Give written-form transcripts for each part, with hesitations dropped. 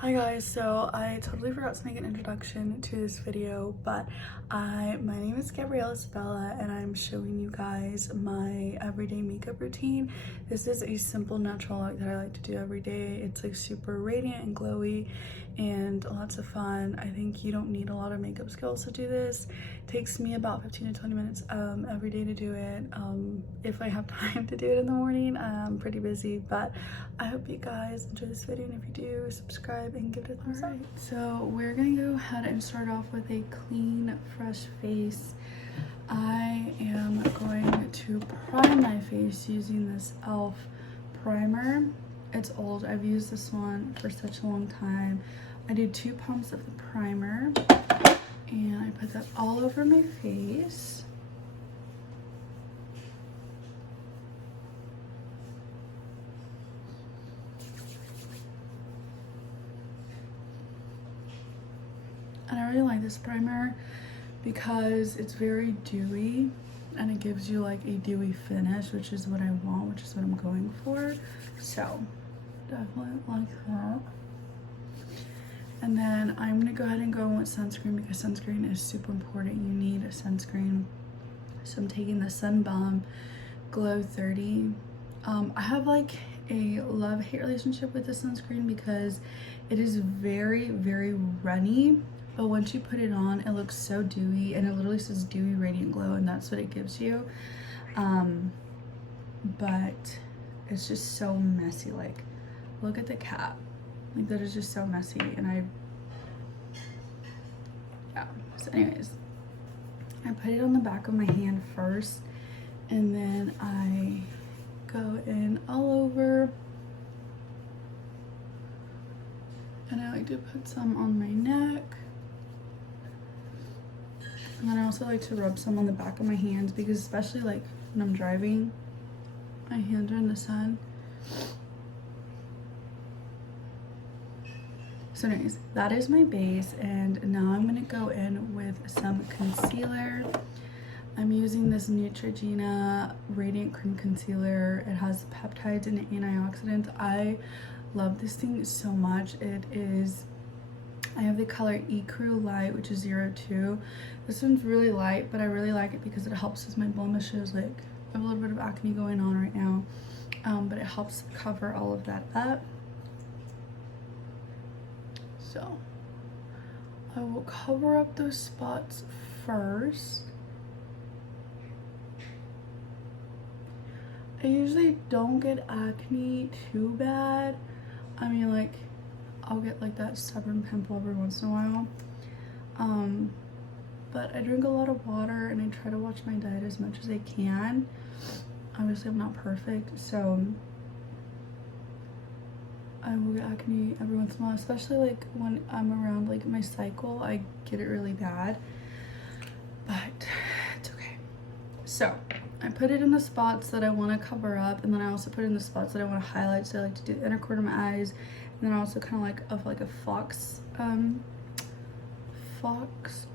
Hi guys, so I totally forgot to make an introduction to this video, but my name is Gabriella Sabella and I'm showing you guys my everyday makeup routine. This is a simple natural look that I like to do every day. It's like super radiant and glowy and lots of fun. I think you don't need a lot of makeup skills to do this. It takes me about 15 to 20 minutes every day to do it. If I have time to do it in the morning, I'm pretty busy, but I hope you guys enjoy this video, and if you do, subscribe and give it a thumbs up. So we're gonna go ahead and start off with a clean, fresh face. I am going to prime my face using this e.l.f. primer. It's old. I've used this one for such a long time. I do 2 pumps of the primer and I put that all over my face. And I really like this primer because it's very dewy and it gives you like a dewy finish, which is what I want, which is what I'm going for. So definitely like that. And then I'm gonna go ahead and go in with sunscreen because sunscreen is super important. You need a sunscreen. So I'm taking the Sun Balm Glow 30. I have like a love-hate relationship with this sunscreen because it is very, very runny. But once you put it on, it looks so dewy and it literally says dewy radiant glow and that's what it gives you. But it's just so messy. Like, look at the cap. Like, that is just so messy and yeah. So anyways, I put it on the back of my hand first and then I go in all over. And I like to put some on my neck. And then I also like to rub some on the back of my hands because especially like when I'm driving, my hands are in the sun. So anyways, that is my base and now I'm gonna go in with some concealer. I'm using this Neutrogena Radiant Cream Concealer. It has peptides and antioxidants. I love this thing so much. I have the color Ecru Light, which is 02. This one's really light, but I really like it because it helps with my blemishes. Like, I have a little bit of acne going on right now, but it helps cover all of that up. So I will cover up those spots first. I usually don't get acne too bad. I mean, like, I'll get like that stubborn pimple every once in a while. But I drink a lot of water and I try to watch my diet as much as I can. Obviously, I'm not perfect, so I will get acne every once in a while, especially like when I'm around like my cycle, I get it really bad, but it's okay. So I put it in the spots that I want to cover up, and then I also put it in the spots that I want to highlight. So I like to do the inner corner of my eyes, and then also kind of like a fox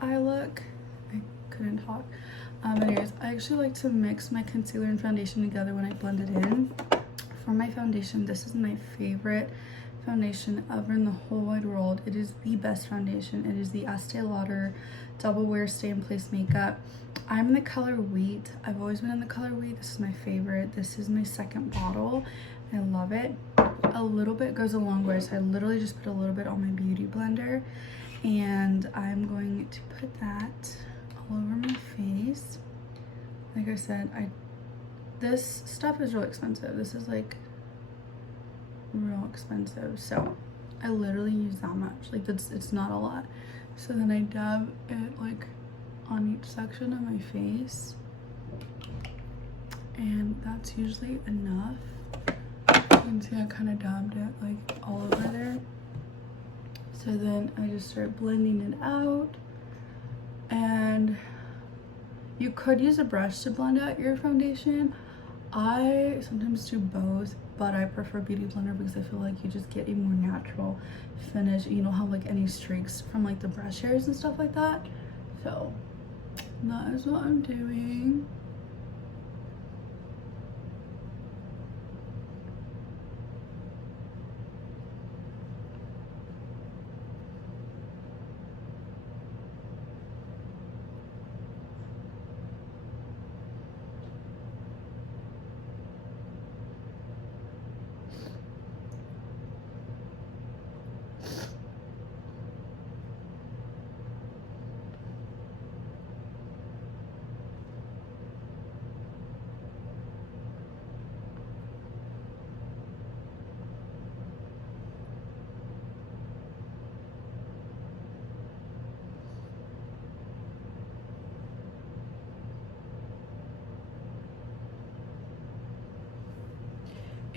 eye look. I couldn't talk. Anyways, I actually like to mix my concealer and foundation together when I blend it in. For my foundation, this is my favorite foundation ever in the whole wide world. It is the best foundation. It is the Estee Lauder Double Wear Stay in Place Makeup. I'm in the color Wheat. I've always been in the color Wheat. This is my favorite. This is my second bottle. I love it. A little bit goes a long way, so I literally just put a little bit on my beauty blender, and I'm going to put that all over my face. Like I said, this stuff is real expensive. This is like real expensive, so I literally use that much. Like, it's not a lot. So then I dab it like on each section of my face, and that's usually enough. You can see I kind of dabbed it like all over there. So then I just start blending it out, and you could use a brush to blend out your foundation. I sometimes do both, but I prefer Beauty Blender because I feel like you just get a more natural finish. You don't have like any streaks from like the brush hairs and stuff like that. So that is what I'm doing.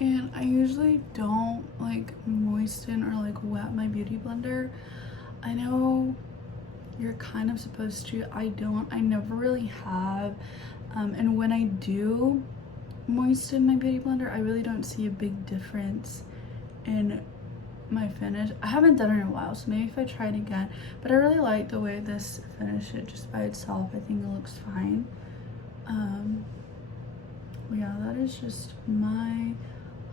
and I usually don't like moisten or like wet my beauty blender. I know you're kind of supposed to. I don't. I never really have. And when I do moisten my beauty blender, I really don't see a big difference in my finish. I haven't done it in a while, so maybe if I try it again. But I really like the way this finished it just by itself. I think it looks fine. Yeah, that is just my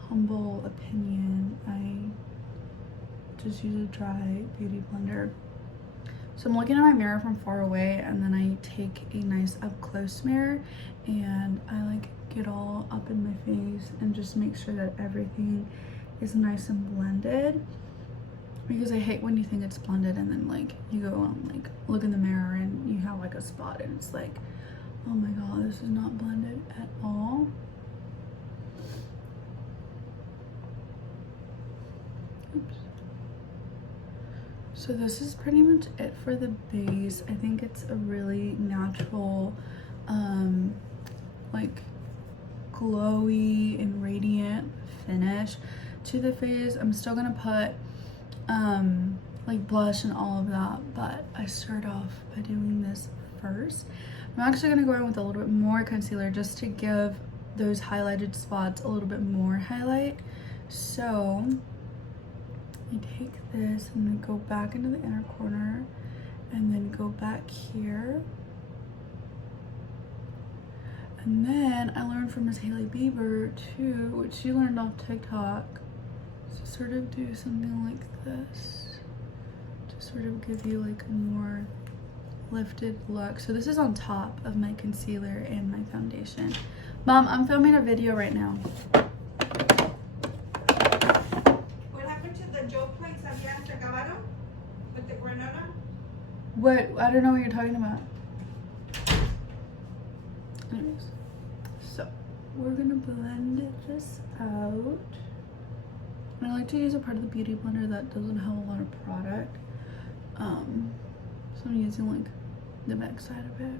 humble opinion. I just use a dry beauty blender. So I'm looking at my mirror from far away, and then I take a nice up close mirror and I like get all up in my face and just make sure that everything is nice and blended, because I hate when you think it's blended and then like you go and like look in the mirror and you have like a spot and it's like, oh my god, this is not blended at all. Oops. So this is pretty much it for the base. I think it's a really natural, like glowy and radiant finish to the face. I'm still gonna put like blush and all of that, but I start off by doing this first. I'm actually gonna go in with a little bit more concealer just to give those highlighted spots a little bit more highlight. So I take this and then go back into the inner corner and then go back here. And then I learned from Miss Hailey Bieber too, which she learned off TikTok, to sort of do something like this to sort of give you like a more lifted look. So this is on top of my concealer and my foundation. Mom, I'm filming a video right now. What happened to the Joe plates? ¿Habían se acabaron with the granola? What? I don't know what you're talking about. Anyways, so we're gonna blend this out. And I like to use a part of the beauty blender that doesn't have a lot of product. So I'm using like the back side of it.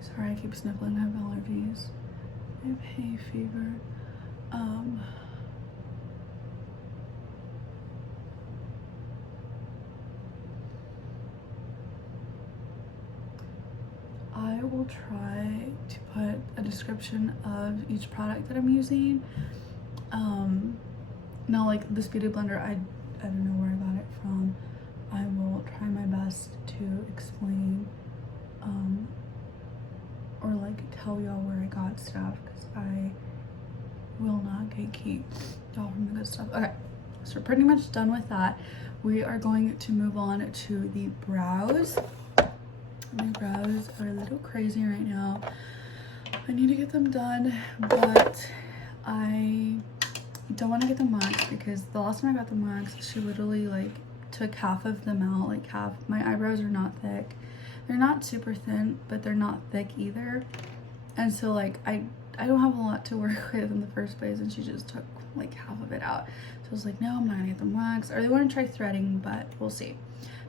Sorry, I keep sniffling. I have allergies. I have hay fever. I will try to put a description of each product that I'm using. Now like this beauty blender, I don't know where I got it from. I will try my best to explain or like tell y'all where I got stuff, because I will not gatekeep y'all from the good stuff. Okay, so we're pretty much done with that. We are going to move on to the brows. My brows are a little crazy right now. I need to get them done, but I don't want to get them waxed because the last time I got them waxed, she literally like took half of them out, like half. My eyebrows are not thick. They're not super thin, but they're not thick either. And so like I don't have a lot to work with in the first place, and she just took like half of it out. So I was like, no, I'm not gonna get them waxed. Or they want to try threading, but we'll see.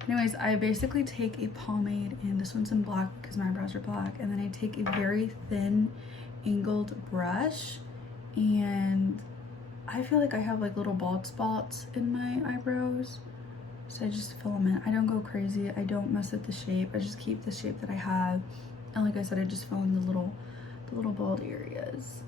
Anyways, I basically take a pomade, and this one's in black because my eyebrows are black, and then I take a very thin angled brush, and I feel like I have like little bald spots in my eyebrows, so I just fill them in. I don't go crazy. I don't mess with the shape. I just keep the shape that I have, and like I said, I just fill in the little bald areas.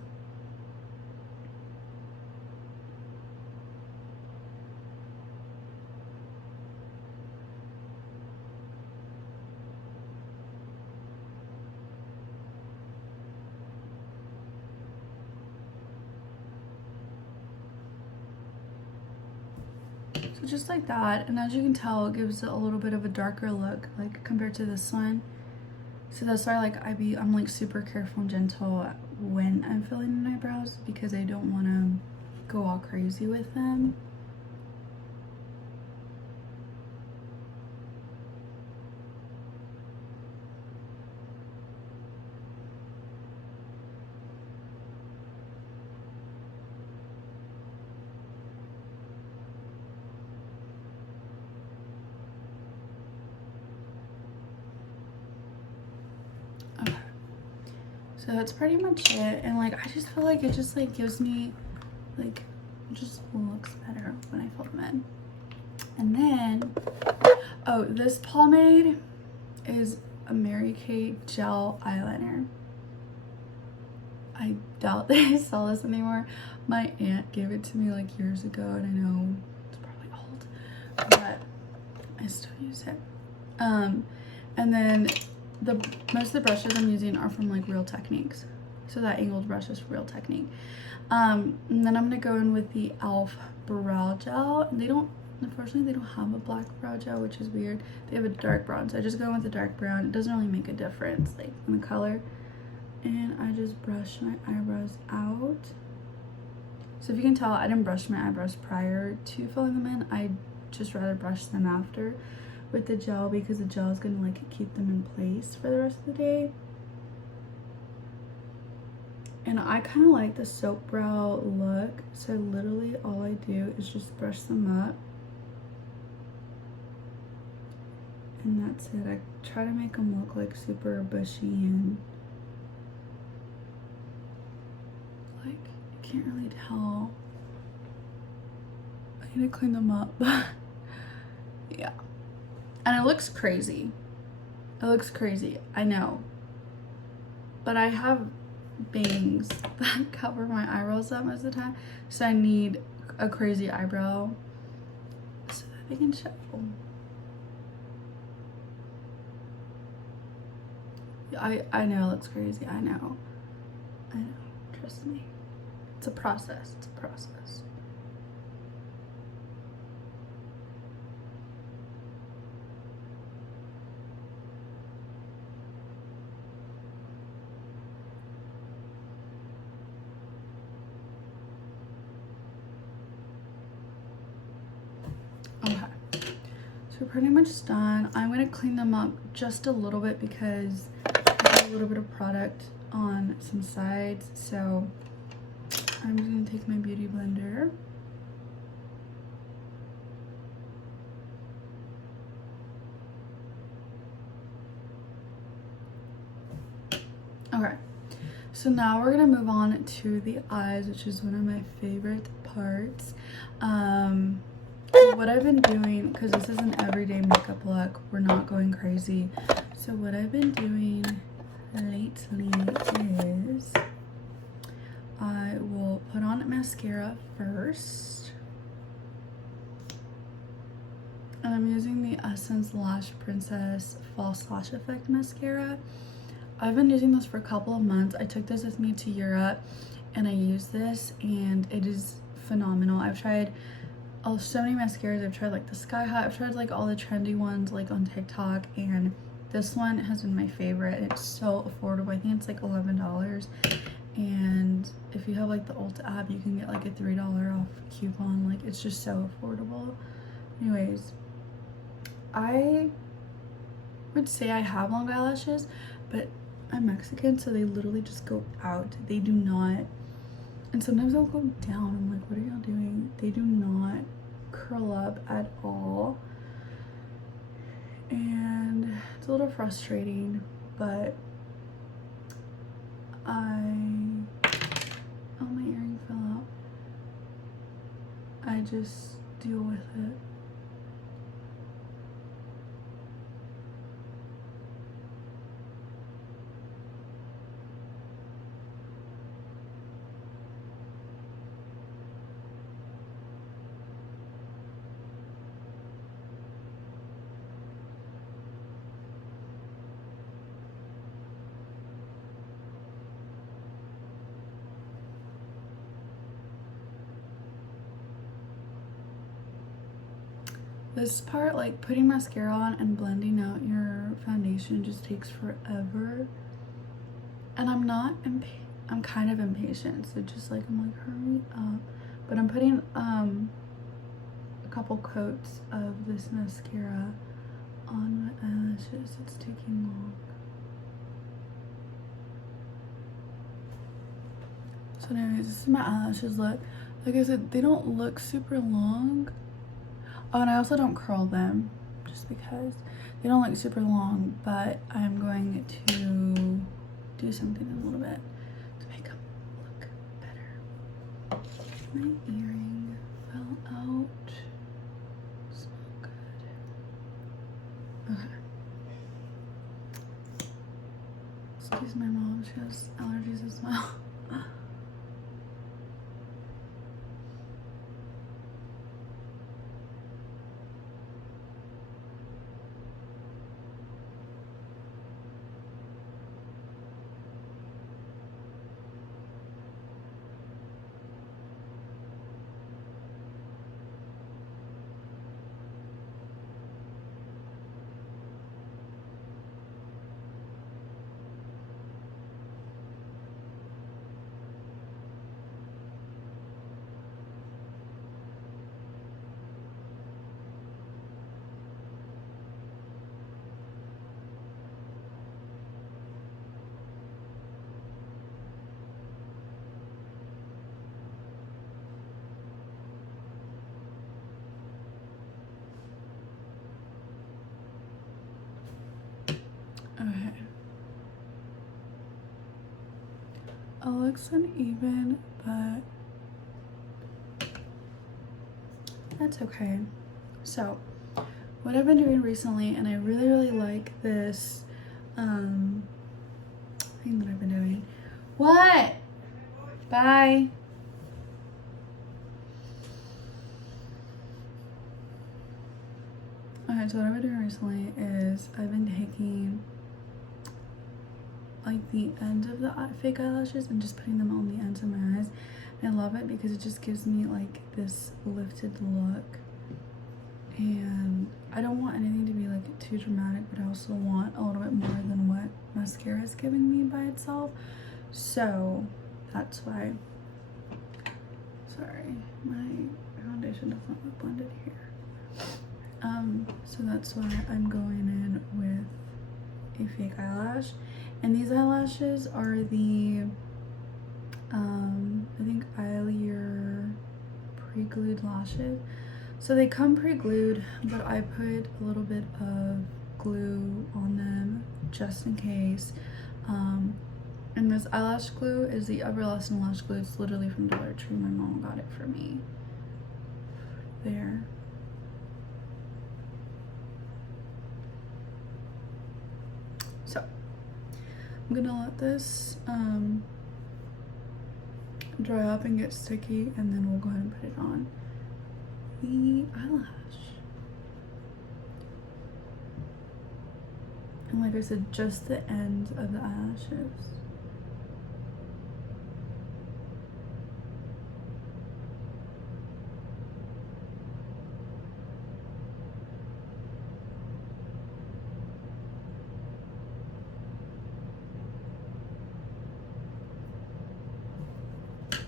So just like that, and as you can tell, it gives it a little bit of a darker look, like compared to this one. So that's why like I'm like super careful and gentle when I'm filling in my brows, because I don't want to go all crazy with them. So that's pretty much it. And like, I just feel like it just like gives me like, it just looks better when I fill them in. And then, oh, this pomade is a Mary Kay gel eyeliner. I doubt they sell this anymore. My aunt gave it to me like years ago, and I know it's probably old, but I still use it. And then most of the brushes I'm using are from like Real Techniques. So that angled brush is Real Technique. And then I'm gonna go in with the e.l.f. brow gel. Unfortunately, they don't have a black brow gel, which is weird. They have a dark brown, so I just go in with the dark brown. It doesn't really make a difference, like in the color. And I just brush my eyebrows out. So if you can tell, I didn't brush my eyebrows prior to filling them in. I just rather brush them after with the gel, because the gel is gonna like keep them in place for the rest of the day. And I kind of like the soap brow look, so literally all I do is just brush them up. And that's it. I try to make them look like super bushy and like, you can't really tell. I need to clean them up. Yeah. And it looks crazy. It looks crazy, I know. But I have bangs that cover my eyebrows up most of the time, so I need a crazy eyebrow so that they can show. I know it's crazy. I know. Trust me. It's a process. It's a process. Okay. So we're pretty much done. I'm gonna clean them up just a little bit because a little bit of product on some sides, so I'm just gonna take my beauty blender. Okay, so now we're gonna move on to the eyes, which is one of my favorite parts. What I've been doing, because this is an everyday makeup look, we're not going crazy, so what I've been doing lately is I will put on mascara first, and I'm using the Essence Lash Princess False Lash Effect mascara. I've been using this for a couple of months. I took this with me to Europe and I used this and it is phenomenal. I've tried so many mascaras. I've tried like the Sky High, I've tried like all the trendy ones like on TikTok, and this one has been my favorite. It's so affordable. I think it's like $11, and if you have like the Ulta app, you can get like a $3 off coupon. Like, it's just so affordable. Anyways, I would say I have long eyelashes, but I'm Mexican, so they literally just go out. They do not, and sometimes they'll go down. I'm like, what are y'all doing? They do not curl up at all. And it's a little frustrating, but oh, my earring fell out. I just deal with it. This part, like putting mascara on and blending out your foundation, just takes forever. And I'm kind of impatient, so just like, I'm like, hurry up. But I'm putting a couple coats of this mascara on my eyelashes. It's taking long. So anyways, this is my eyelashes look. Like I said, they don't look super long. Oh, and I also don't curl them just because they don't look super long, but I'm going to do something in a little bit. Excuse my mom, she has allergies as well. Okay. It looks uneven, but that's okay. So, what I've been doing recently, and I really like this thing that I've been doing. What? Bye. Okay, so what I've been doing recently is I've been taking like the ends of the fake eyelashes and just putting them on the ends of my eyes. And I love it because it just gives me like this lifted look, and I don't want anything to be like too dramatic, but I also want a little bit more than what mascara is giving me by itself. So that's why, sorry, my foundation does not look blended here. So that's why I'm going in with a fake eyelash. And these eyelashes are the, I think Eyelier pre-glued lashes. So they come pre-glued, but I put a little bit of glue on them just in case. And this eyelash glue is the Everlasting Lash Glue. It's literally from Dollar Tree. My mom got it for me. There. So I'm gonna let this dry up and get sticky, and then we'll go ahead and put it on the eyelash. And like I said, just the ends of the eyelashes.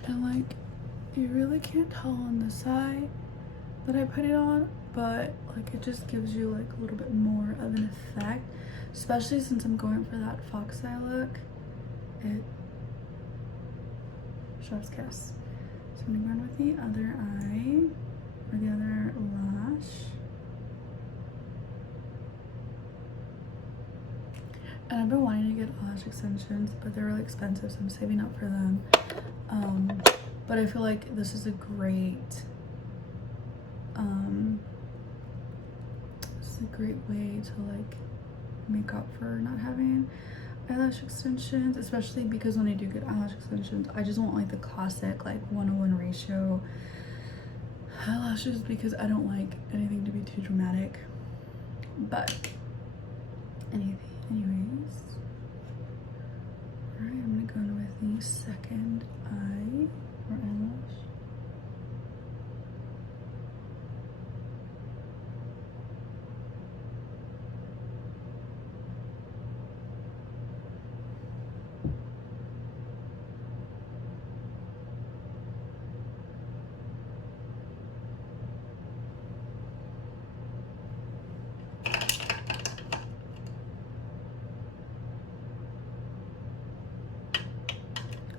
And like, you really can't tell on the side that I put it on, but like it just gives you like a little bit more of an effect, especially since I'm going for that fox eye look. It chef's kiss. So I'm gonna go in with the other eye, or the other lash. And I've been wanting to get lash extensions, but they're really expensive, so I'm saving up for them. But I feel like this is a great way to like make up for not having eyelash extensions, especially because when I do get eyelash extensions, I just want like the classic like 1:1 ratio eyelashes, because I don't like anything to be too dramatic. But anyways, all right, I'm gonna go in with the second eye or eyelash.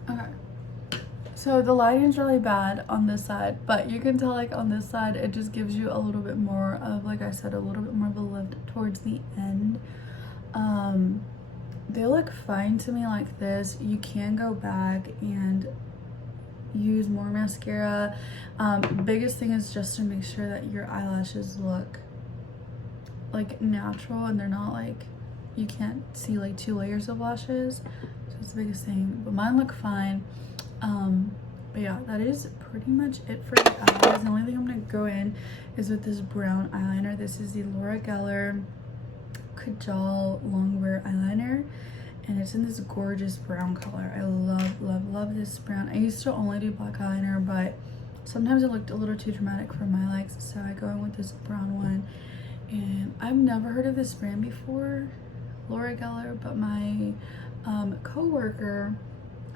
Okay, so the lighting's really bad on this side, but you can tell like on this side it just gives you a little bit more of, like I said, a little bit more of a lift towards the end. They look fine to me like this. You can go back and use more mascara. Biggest thing is just to make sure that your eyelashes look like natural and they're not like you can't see like 2 layers of lashes, so it's the biggest thing, but mine look fine. But yeah, that is pretty much it for the eyes. The only thing I'm gonna go in is with this brown eyeliner. This is the Laura Geller Kajal Longwear eyeliner, and it's in this gorgeous brown color. I love this brown. I used to only do black eyeliner, but sometimes it looked a little too dramatic for my likes, so I go in with this brown one. And I've never heard of this brand before, Laura Geller, but my co-worker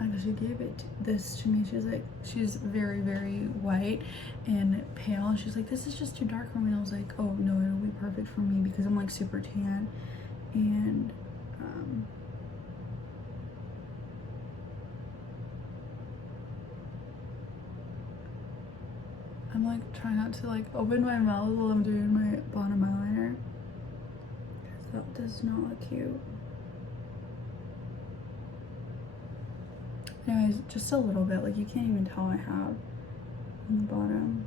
actually gave this to me. She's like, she's very white and pale. She's like, this is just too dark for me. And I was like, oh no, it'll be perfect for me because I'm like super tan. And I'm like trying not to like open my mouth while I'm doing my bottom eyeliner, because that does not look cute. Anyways, just a little bit, like you can't even tell I have on the bottom.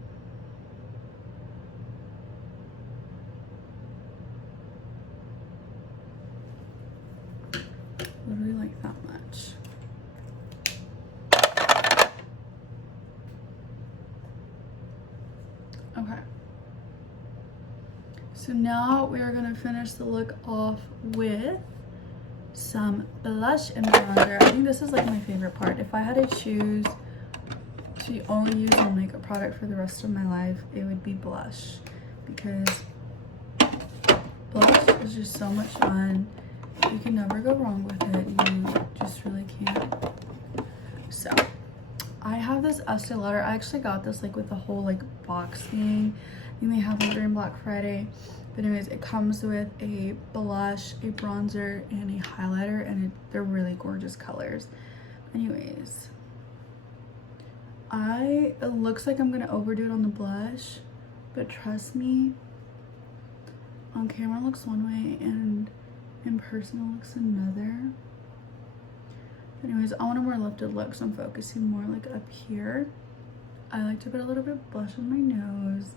Literally like that much. Okay. So now we are gonna finish the look off with some blush and bronzer. I think this is like my favorite part. If I had to choose to only use a makeup product for the rest of my life, it would be blush, because blush is just so much fun. You can never go wrong with it. You just really can't. So I have this Estee Lauder. I actually got this like with the whole like box thing. I think they have it during Black Friday. But anyways, it comes with a blush, a bronzer, and a highlighter, and they're really gorgeous colors. Anyways, it looks like I'm gonna overdo it on the blush, but trust me, on camera it looks one way and in person it looks another. Anyways, I want a more lifted look, so I'm focusing more like up here. I like to put a little bit of blush on my nose.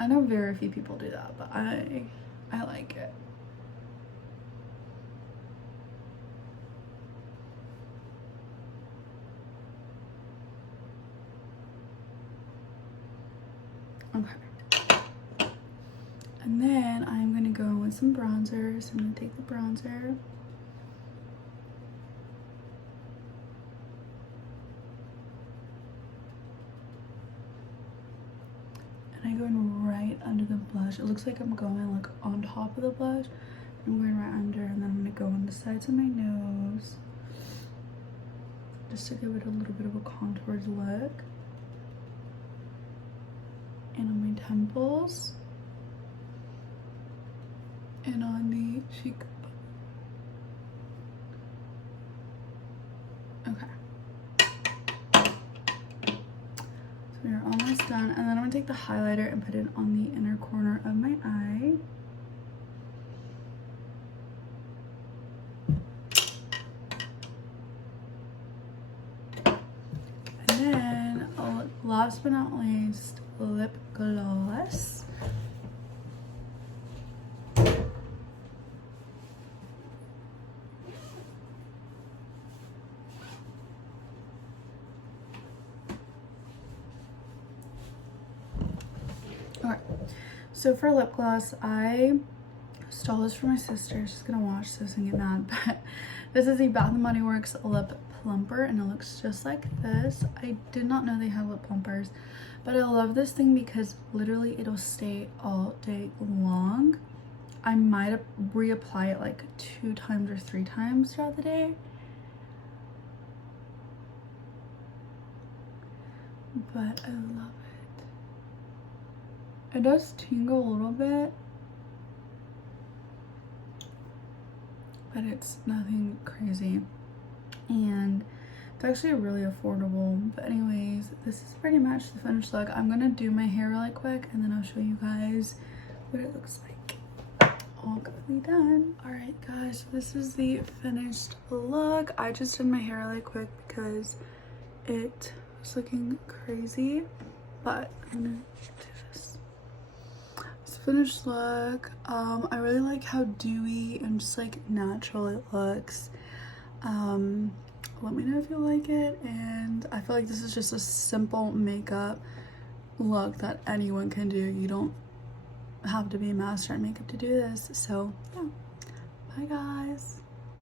I know very few people do that, but I like it. Okay. And then I'm gonna go in with some bronzer. So I'm gonna take the bronzer. And I go in right under the blush. It looks like I'm going like on top of the blush. I'm going right under, and then I'm gonna go on the sides of my nose, just to give it a little bit of a contoured look. And on my temples. And on the cheekbone. Okay. So we're almost done. And then I'm gonna take the highlighter and put it on the inner corner of my eye. And then, last but not least, lip gloss. Okay, so for lip gloss, I stole this from my sister. She's gonna watch this and get mad, but this is the Bath & Body Works Lip Plumper, and it looks just like this. I did not know they have lip plumpers, but I love this thing because literally it'll stay all day long. I might reapply it like 2 times or 3 times throughout the day. But I love it. It does tingle a little bit, but it's nothing crazy. And it's actually really affordable. But anyways, this is pretty much the finished look. I'm gonna do my hair really quick and then I'll show you guys what it looks like. All completely done. All right guys, so this is the finished look. I just did my hair really quick because it was looking crazy, but I'm gonna do this. So finished look. I really like how dewy and just like natural it looks. Let me know if you like it, and I feel like this is just a simple makeup look that anyone can do. You don't have to be a master at makeup to do this. So yeah, bye guys.